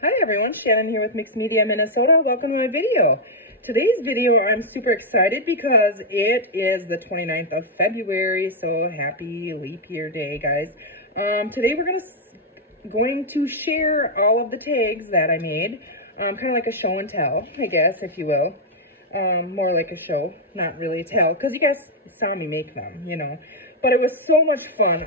Hi everyone, Shannon here with Mixed Media Minnesota. Welcome to my video. Today's video, I'm super excited because it is the 29th of February, so happy leap year day, guys. Today we're going to share all of the tags that I made, kind of like a show and tell, I guess, if you will. More like a show, not really a tell, because you guys saw me make them, you know. But it was so much fun.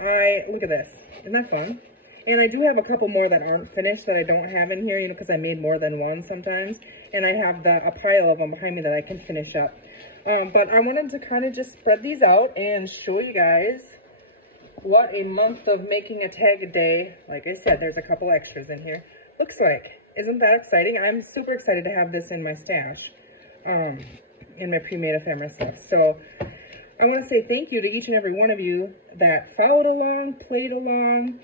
Look at this. Isn't that fun? And I do have a couple more that aren't finished that I don't have in here, you know, because I made more than one sometimes. And I have a pile of them behind me that I can finish up. But I wanted to kind of just spread these out and show you guys what a month of making a tag a day, like I said, there's a couple extras in here, looks like. Isn't that exciting? I'm super excited to have this in my stash, in my pre-made ephemera stuff. So I want to say thank you to each and every one of you that followed along, played along,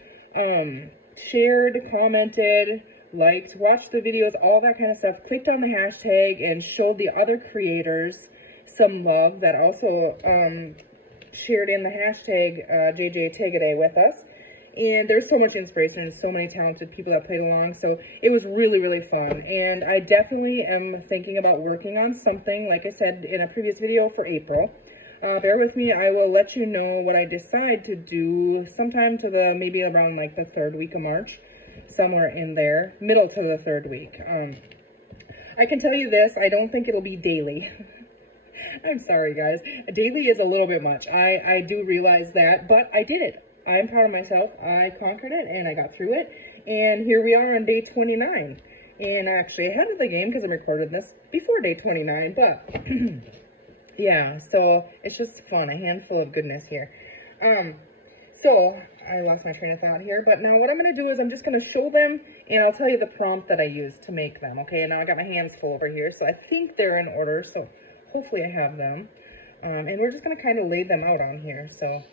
shared, commented, liked, watched the videos, all that kind of stuff, clicked on the hashtag and showed the other creators some love that also shared in the hashtag JJ Tag A Day with us. And there's so much inspiration and so many talented people that played along, so it was really, really fun. And I definitely am thinking about working on something, like I said in a previous video, for April. Bear with me, I will let you know what I decide to do sometime to maybe around like the 3rd week of March, somewhere in there, middle to the 3rd week. I can tell you this, I don't think it'll be daily. I'm sorry guys, daily is a little bit much. I do realize that, but I did it. I'm proud of myself. I conquered it and I got through it. And here we are on day 29. And actually ahead of the game because I recorded this before day 29, but yeah, so it's just fun, a handful of goodness here. So I lost my train of thought here, but now what I'm going to do is I'm just going to show them and I'll tell you the prompt that I used to make them. Okay, and now I got my hands full over here, so I think they're in order, so hopefully I have them. And we're just going to kind of lay them out on here. So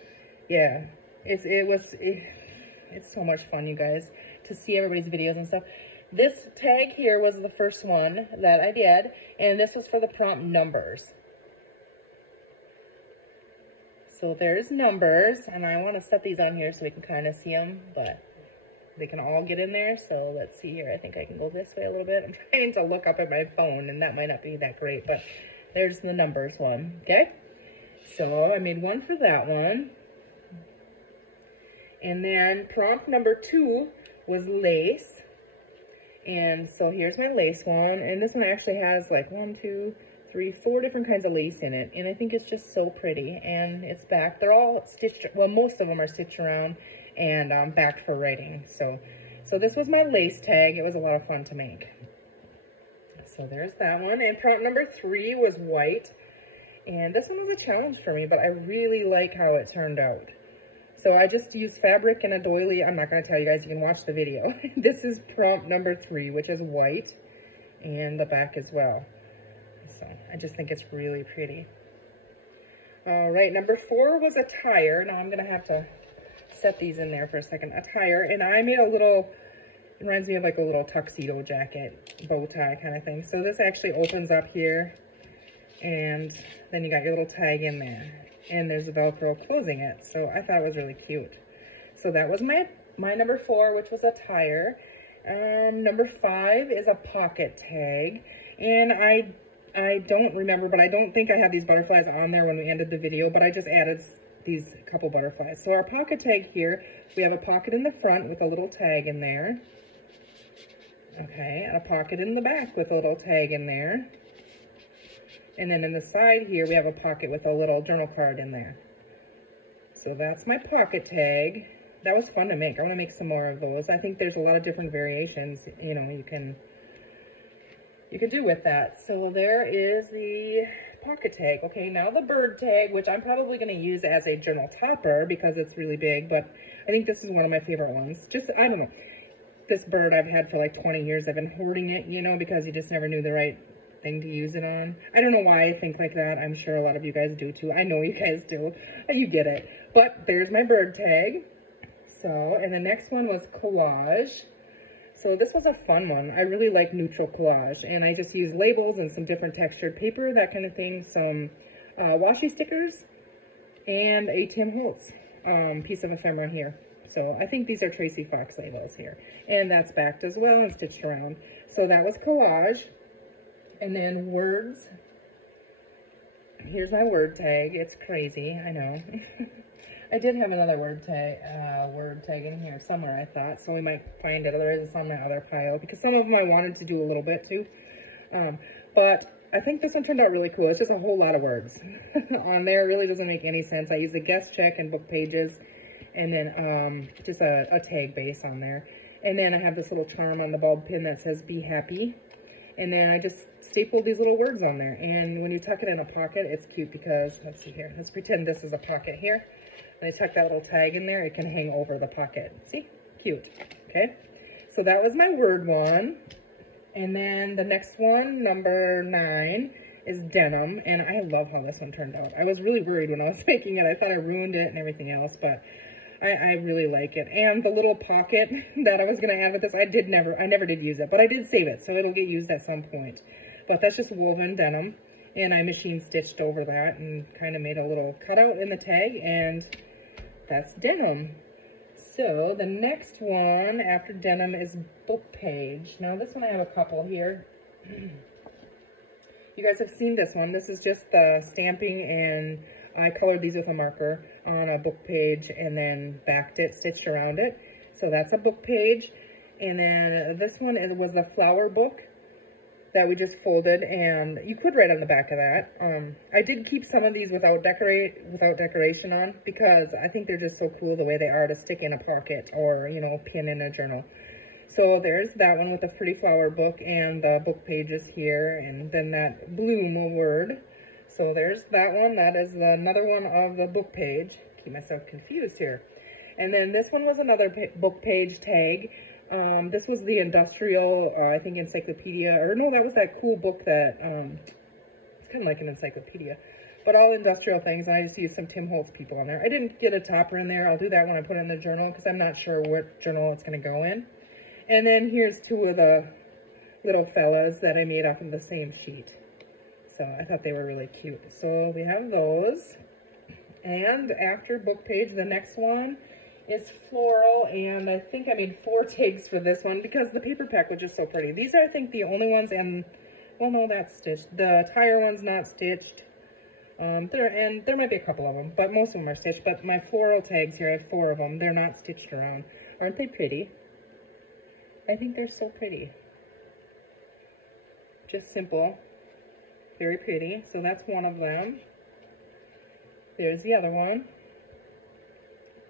yeah, it's so much fun, you guys, to see everybody's videos and stuff. This tag here was the first one that I did, and this was for the prompt numbers. So there's numbers, and I want to set these on here so we can kind of see them, but they can all get in there. So let's see here. I think I can go this way a little bit. I'm trying to look up at my phone, and that might not be that great, but there's the numbers one, okay? So I made one for that one. And then prompt number 2 was lace. And so here's my lace one, and this one actually has like 1, 2, 3, 4 different kinds of lace in it, and I think it's just so pretty. And it's back, they're all stitched, well, most of them are stitched around and backed for writing. So this was my lace tag. It was a lot of fun to make. So there's that one. And prompt number 3 was white, and this one was a challenge for me, but I really like how it turned out. So I just used fabric and a doily. I'm not going to tell you guys, you can watch the video. This is prompt number 3, which is white, and the back as well. So I just think it's really pretty. All right, number 4 was a tire. Now I'm going to have to set these in there for a second. A tire, and I made a little, it reminds me of like a little tuxedo jacket, bow tie kind of thing. So this actually opens up here, and then you got your little tag in there. And there's a Velcro closing it. So I thought it was really cute. So that was my number 4, which was a tire. Number 5 is a pocket tag. And I don't remember, but I don't think I had these butterflies on there when we ended the video, but I just added these couple butterflies. So our pocket tag here, we have a pocket in the front with a little tag in there. Okay, a pocket in the back with a little tag in there. And then in the side here, we have a pocket with a little journal card in there. So that's my pocket tag. That was fun to make. I want to make some more of those. I think there's a lot of different variations, you know, you can do with that. So there is the pocket tag. Okay, now the bird tag, which I'm probably going to use as a journal topper because it's really big, but I think this is one of my favorite ones. Just, I don't know, this bird I've had for like 20 years. I've been hoarding it, you know, because you just never knew the right thing to use it on. I don't know why I think like that. I'm sure a lot of you guys do too. I know you guys do. You get it. But there's my bird tag. So, and the next one was collage. So this was a fun one. I really like neutral collage, and I just used labels and some different textured paper, that kind of thing, some washi stickers, and a Tim Holtz piece of ephemera here. So I think these are Tracy Fox labels here. And that's backed as well and stitched around. So that was collage. And then words. Here's my word tag. It's crazy, I know. I did have another word tag in here somewhere, I thought. So we might find it. Otherwise, it's on my other pile. Because some of them I wanted to do a little bit too. But I think this one turned out really cool. It's just a whole lot of words on there. It really doesn't make any sense. I use a guest check and book pages. And then just a tag base on there. And then I have this little charm on the bulb pin that says be happy. And then I just stapled these little words on there. And when you tuck it in a pocket, it's cute because, let's see here. Let's pretend this is a pocket here. And I tuck that little tag in there. It can hang over the pocket. See? Cute. Okay. So that was my word one. And then the next one, number 9, is Denim. And I love how this one turned out. I was really worried when I was making it. I thought I ruined it and everything else, but I really like it. And the little pocket that I was going to add with this, I never did use it, but I did save it, so it'll get used at some point. But that's just woven denim, and I machine stitched over that and kind of made a little cutout in the tag, and that's Denim. So the next one after Denim is book page. Now this one I have a couple here. You guys have seen this one. This is just the stamping, and I colored these with a marker on a book page and then backed it, stitched around it. So that's a book page. And then this one was the flower book that we just folded, and you could write on the back of that. I did keep some of these without decoration on because I think they're just so cool the way they are to stick in a pocket or, you know, pin in a journal. So there's that one with the pretty flower book and the book pages here, and then that bloom word. So there's that one. That is another one of the book page. Keep myself confused here. And then this one was another book page tag. This was the industrial, I think, encyclopedia. Or no, that was that cool book that, it's kind of like an encyclopedia. But all industrial things, and I just used some Tim Holtz people on there. I didn't get a topper in there. I'll do that when I put it in the journal because I'm not sure what journal it's going to go in. And then here's 2 of the little fellas that I made off of the same sheet. So I thought they were really cute. So we have those. And after book page, the next one is Floral. And I think I made 4 tags for this one because the paper pack was just so pretty. These are, I think, the only ones, and, well, no, that's stitched. The tire one's not stitched. And there might be a couple of them, but most of them are stitched. But my floral tags here, I have 4 of them. They're not stitched around. Aren't they pretty? I think they're so pretty. Just simple. Very pretty. So that's one of them. There's the other one.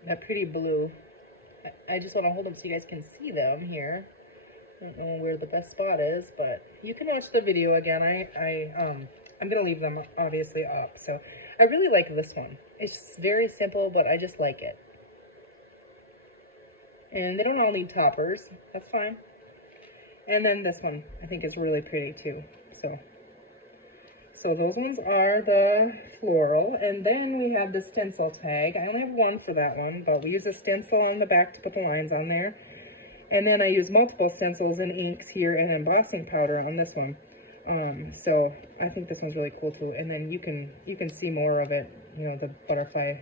That pretty blue. I just want to hold them so you guys can see them here. I don't know where the best spot is, but you can watch the video again. I'm going to leave them obviously up. So I really like this one. It's very simple, but I just like it. And they don't all need toppers. That's fine. And then this one I think is really pretty too. So those ones are the floral. And then we have the stencil tag. I only have 1 for that one, but we use a stencil on the back to put the lines on there. And then I use multiple stencils and inks here and embossing powder on this one. So I think this one's really cool too. And then you can see more of it. You know, the butterfly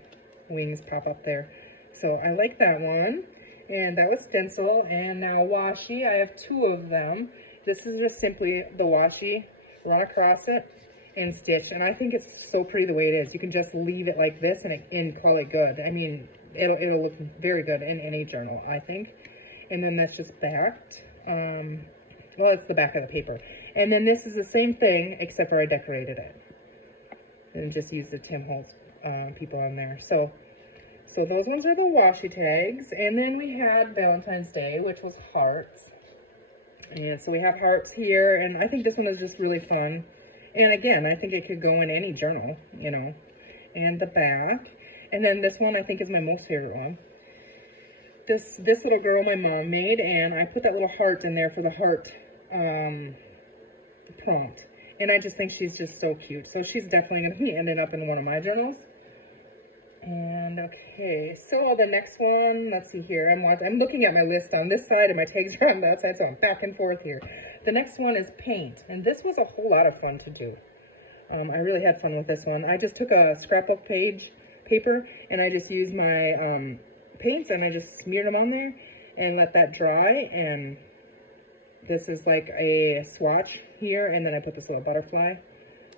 wings pop up there. So I like that one. And that was stencil. And now washi, I have 2 of them. This is just simply the washi, run across it and stitch. And I think it's so pretty the way it is. You can just leave it like this and call it good. I mean, it'll look very good in any journal, I think. And then that's just backed. Well, it's the back of the paper. And then this is the same thing, except for I decorated it. And just used the Tim Holtz people on there. So those ones are the washi tags. And then we had Valentine's Day, which was hearts. And so we have hearts here. And I think this one is just really fun. And again, I think it could go in any journal, you know. And the back. And then this one I think is my most favorite one. This little girl my mom made. And I put that little heart in there for the heart prompt. And I just think she's just so cute. So she's definitely going to be ending up in one of my journals. And okay, so the next one, let's see here. I'm looking at my list on this side and my tags are on that side, so I'm back and forth here. The next one is paint, and this was a whole lot of fun to do. I really had fun with this one. I just took a scrapbook paper and I just used my paints, and I just smeared them on there and let that dry. And this is like a swatch here, and then I put this little butterfly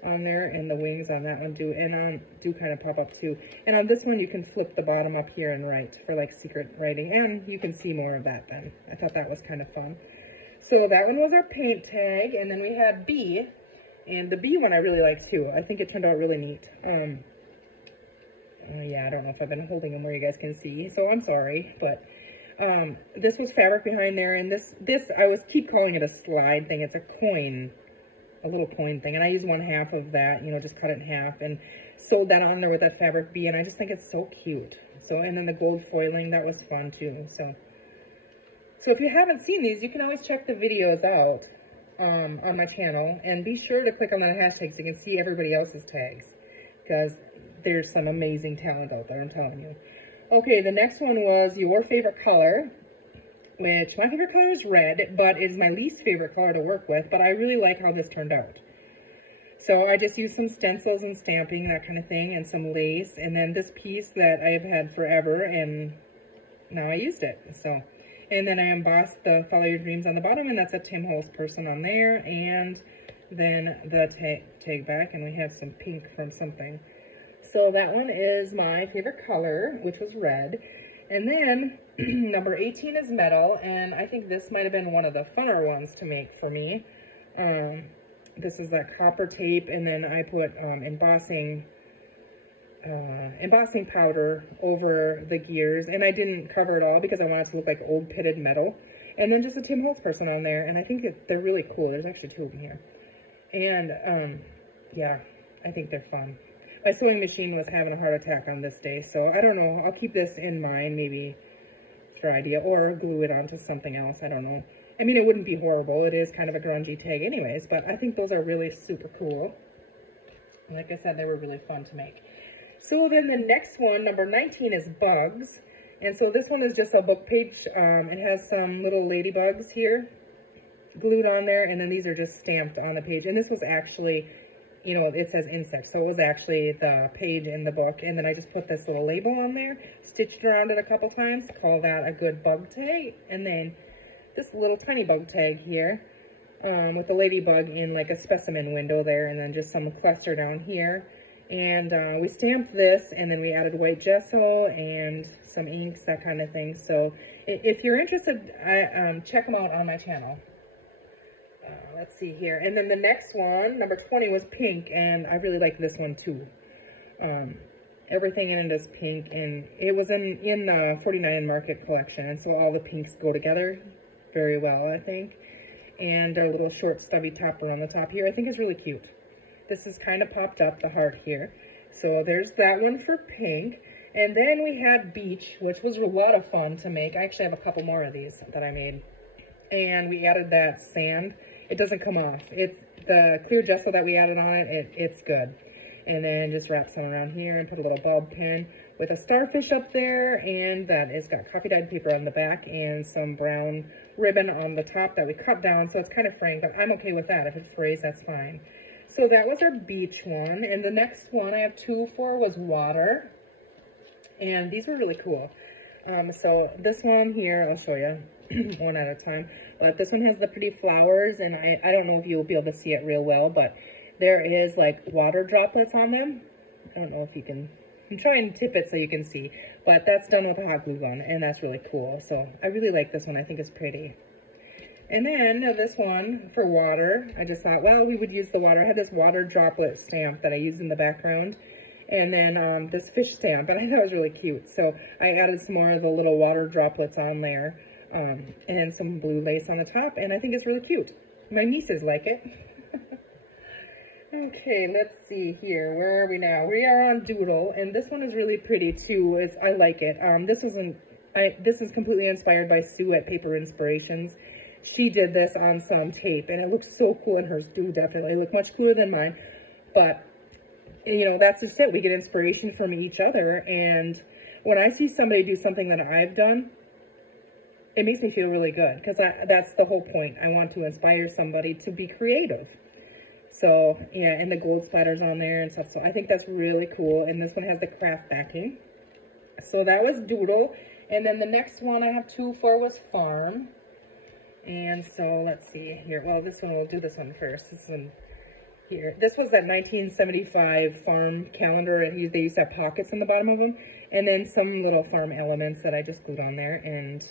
on there, and the wings on that one do kind of pop up too. And on this one, you can flip the bottom up here and write for like secret writing, and you can see more of that then. I thought that was kind of fun. So that one was our paint tag, and then we had B, and the B one I really like too. I think it turned out really neat. Yeah, I don't know if I've been holding them where you guys can see, so I'm sorry, but this was fabric behind there, and this I keep calling it a slide thing. It's a coin. A little coin thing, and I used 1/2 of that, you know, just cut it in half and sewed that on there with that fabric B, and I just think it's so cute. So, and then the gold foiling, that was fun too. So if you haven't seen these, you can always check the videos out on my channel, and be sure to click on the hashtags so you can see everybody else's tags, because there's some amazing talent out there, I'm telling you. Okay, the next one was your favorite color, which my favorite color is red, but it is my least favorite color to work with, but I really like how this turned out. So I just used some stencils and stamping, that kind of thing, and some lace, and then this piece that I've had forever, and now I used it. So, and then I embossed the Follow Your Dreams on the bottom, and that's a Tim Holtz person on there, and then the tag back, and we have some pink from something. So that one is my favorite color, which was red. And then number 18 is metal, and I think this might have been one of the funner ones to make for me. This is that copper tape, and then I put embossing powder over the gears, and I didn't cover it all because I wanted it to look like old pitted metal. And then just a Tim Holtz person on there, and I think they're really cool. There's actually 2 of them here. And yeah, I think they're fun. My sewing machine was having a heart attack on this day, so I don't know. I'll keep this in mind, maybe for idea, or glue it onto something else. I don't know. I mean, it wouldn't be horrible. It is kind of a grungy tag anyways, but I think those are really super cool. And like I said, they were really fun to make. So then the next one, number 19, is bugs. And so this one is just a book page. It has some little ladybugs here glued on there, and then these are just stamped on the page. And this was actually, you know, it says insects, so it was actually the page in the book. And then I just put this little label on there, stitched around it a couple times, call that a good bug tag. And then this little tiny bug tag here with the ladybug in like a specimen window there, and then just some cluster down here. And we stamped this, and then we added white gesso and some inks, that kind of thing. So if you're interested, check them out on my channel. Let's see here. And then the next one, number 20, was pink, and I really like this one too. Everything in it is pink, and it was in the 49 Market collection, and so all the pinks go together very well, I think. And a little short stubby topper on the top here, I think is really cute. This is kind of popped up, the heart here. So there's that one for pink. And then we had beach, which was a lot of fun to make. I actually have a couple more of these that I made. And we added that sand. It doesn't come off. It's the clear gesso that we added on it, it's good. And then just wrap some around here and put a little bulb pin with a starfish up there, and that has got coffee dyed paper on the back and some brown ribbon on the top that we cut down, so it's kind of fraying, but I'm okay with that. If it frays, that's fine. So that was our beach one, and the next one I have 2 for was water, and these were really cool. So this one here, I'll show you one at a time. But this one has the pretty flowers, and I don't know if you'll be able to see it real well, but there is like water droplets on them. I don't know if you can, I'm trying to tip it so you can see, but that's done with a hot glue gun, and that's really cool. So I really like this one. I think it's pretty. And then this one for water, I just thought, well, we would use the water. I had this water droplet stamp that I used in the background, and then this fish stamp, and I thought it was really cute. So I added some more of the little water droplets on there, and some blue lace on the top, and I think it's really cute. My nieces like it. Okay, let's see here. Where are we now? We are on Doodle, and this one is really pretty too. I like it. This is completely inspired by Sue at Paper Inspirations. She did this on some tape, and it looks so cool, and hers do definitely look much cooler than mine. But, you know, that's just it. We get inspiration from each other, and when I see somebody do something that I've done, it makes me feel really good, because that's the whole point. I want to inspire somebody to be creative. So, yeah, and the gold splatters on there and stuff. So I think that's really cool. And this one has the craft backing. So that was Doodle. And then the next one I have 2 for was farm. And so let's see here. Well, this one, we'll do this one first. This one here. This was that 1975 farm calendar. They used to have pockets in the bottom of them. And then some little farm elements that I just glued on there. And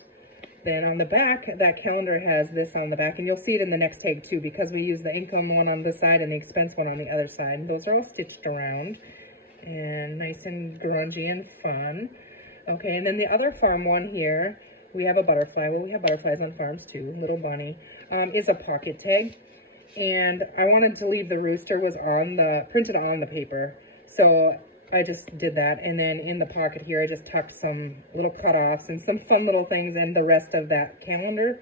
then on the back, that calendar has this on the back. And you'll see it in the next tag too, because we use the income one on this side and the expense one on the other side. And those are all stitched around. And nice and grungy and fun. Okay, and then the other farm one here, we have a butterfly. Well, we have butterflies on farms too. Little bunny is a pocket tag. And I wanted to leave the rooster was on the, printed on the paper. So I just did that. And then in the pocket here, I just tucked some little cutoffs and some fun little things and the rest of that calendar.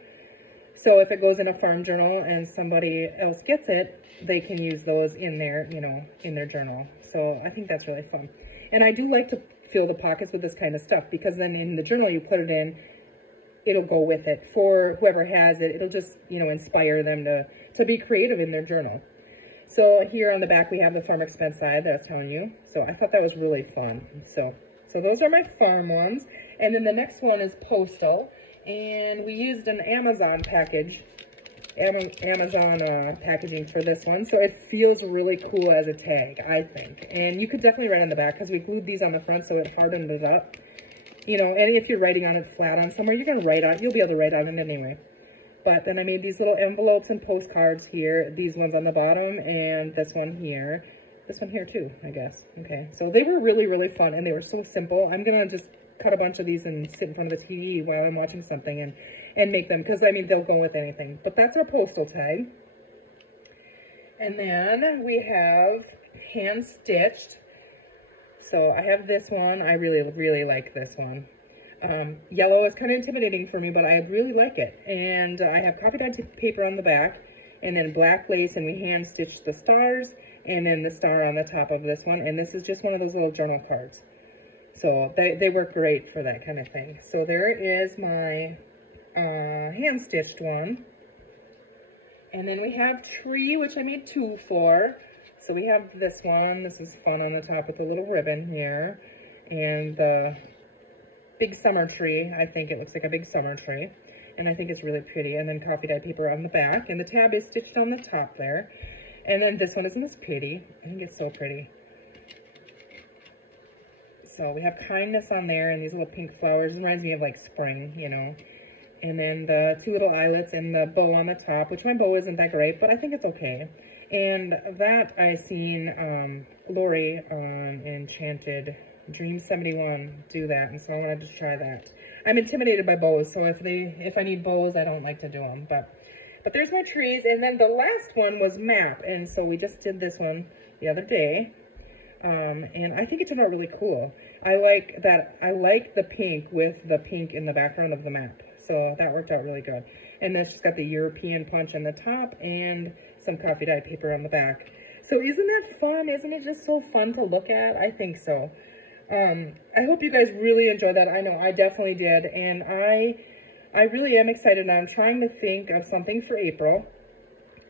So if it goes in a farm journal and somebody else gets it, they can use those in their, you know, in their journal. So I think that's really fun. And I do like to fill the pockets with this kind of stuff, because then in the journal you put it in, it'll go with it. For whoever has it, it'll just, you know, inspire them to be creative in their journal. So here on the back we have the farm expense side that I was telling you. So I thought that was really fun. So those are my farm ones. And then the next one is Postal. And we used an Amazon package, Amazon packaging for this one. So it feels really cool as a tag, I think. And you could definitely write on the back, because we glued these on the front so it hardened it up. You know, and if you're writing on it flat on somewhere, you're going to write on, you'll be able to write on it anyway. But then I made these little envelopes and postcards here. These ones on the bottom, and this one here. This one here too, I guess. Okay, so they were really, really fun, and they were so simple. I'm going to just cut a bunch of these and sit in front of the TV while I'm watching something and make them, because I mean, they'll go with anything. But that's our postal tag. And then we have hand stitched. So I have this one. I really, really like this one. Yellow is kind of intimidating for me, but I really like it. And I have coffee dyed paper on the back, and then black lace, and we hand stitched the stars, and then the star on the top of this one. And this is just one of those little journal cards. So they work great for that kind of thing. So there is my hand stitched one. And then we have tree, which I made 2 for. So we have this one. This is fun on the top with a little ribbon here. And the big summer tree. I think it looks like a big summer tree. And I think it's really pretty. And then coffee dyed paper on the back. And the tab is stitched on the top there. And then this one isn't as pretty. I think it's so pretty. So we have kindness on there and these little pink flowers. It reminds me of like spring, you know. And then the 2 little eyelets and the bow on the top, which my bow isn't that great, but I think it's okay. And that I seen Lori on Enchanted Dream 71 do that, and so I wanted to try that. I'm intimidated by bows, so if I need bows, I don't like to do them. But there's more trees, and then the last one was map, and so we just did this one the other day. And I think it turned out really cool. I like that. I like the pink with the pink in the background of the map. So that worked out really good. And then it's just got the European punch on the top and some coffee dye paper on the back. So isn't that fun? Isn't it just so fun to look at? I think so. I hope you guys really enjoyed that. I know I definitely did. And I really am excited. I'm trying to think of something for April.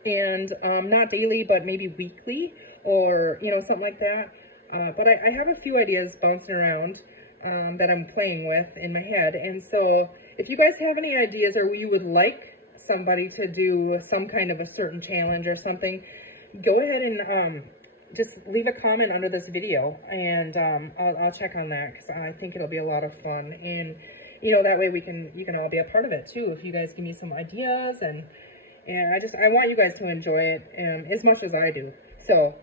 And not daily, but maybe weekly or, you know, something like that. But I have a few ideas bouncing around that I'm playing with in my head. And so if you guys have any ideas or you would like somebody to do some kind of a certain challenge or something, go ahead and just leave a comment under this video, and I'll check on that, because I think it'll be a lot of fun. And, you know, that way you can all be a part of it too, if you guys give me some ideas. And I want you guys to enjoy it as much as I do. So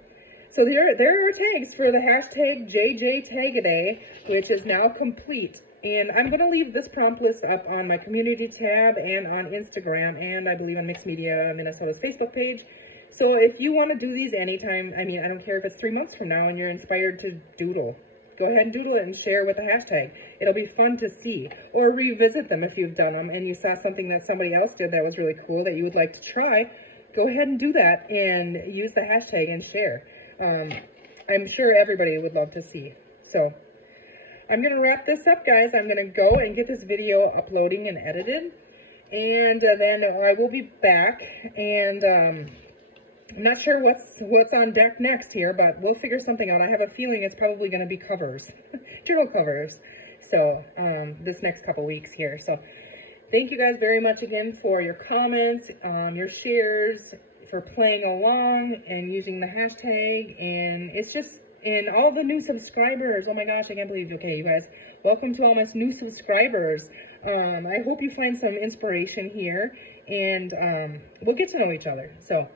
there are tags for the hashtag JJTagaday, which is now complete. And I'm going to leave this prompt list up on my community tab and on Instagram, and I believe on Mixed Media Minnesota's Facebook page. So if you want to do these anytime, I mean, I don't care if it's 3 months from now and you're inspired to doodle, go ahead and doodle it and share with the hashtag. It'll be fun to see. Or revisit them if you've done them and you saw something that somebody else did that was really cool that you would like to try. Go ahead and do that and use the hashtag and share. I'm sure everybody would love to see. So I'm going to wrap this up, guys. I'm going to go and get this video uploading and edited. And then I will be back. And I'm not sure what's on deck next here, but we'll figure something out. I have a feeling it's probably going to be covers, journal covers. So this next couple weeks here. So thank you guys very much again for your comments, your shares, for playing along and using the hashtag. And it's just, and all the new subscribers. Oh my gosh, I can't believe, okay, you guys, welcome to all my new subscribers. I hope you find some inspiration here, and we'll get to know each other. So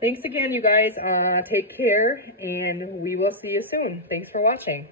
thanks again, you guys. Take care, and we will see you soon. Thanks for watching.